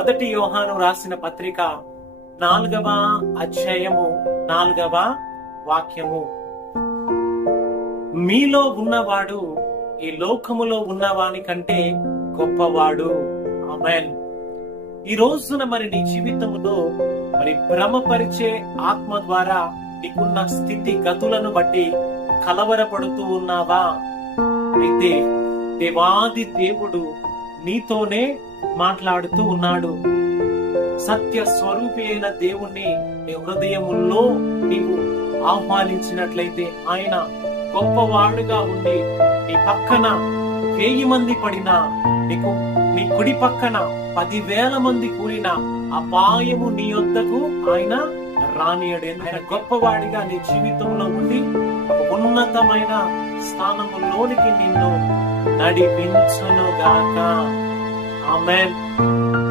మొదటి యోహాను రాసిన పత్రిక 4వ అధ్యాయము 4వ వాక్యము. మీలో ఉన్నవాడు ఈ లోకములో ఉన్నవాని కంటే గొప్పవాడు. ఆమేన్. ఈ రోజున నీ జీవితంలో భ్రమపరిచే ఆత్మ ద్వారా నీకున్న స్థితి గతులను బట్టి కలవరపడుతూ ఉన్నావా? అయితే దేవాది దేవుడు నీతోనే మాట్లాడుతూ ఉన్నాడు. సత్య స్వరూపి అయిన దేవుణ్ణి నీ హృదయములో నీవు ఆహ్వానించినట్లయితే ఆయన గొప్పవాడుగా ఉండి నీ పక్కన 1000 మంది పడినా, నీకు నీ కుడి పక్కన 10,000 మంది కూలిన అపాయము నీ వద్దకు ఆయన రానియడు. ఆయన గొప్పవాడిగా నీ జీవితంలో ఉండి ఒక ఉన్నతమైన స్థానములోనికి నిన్ను నడిపించునుగాక. ఆమేన్.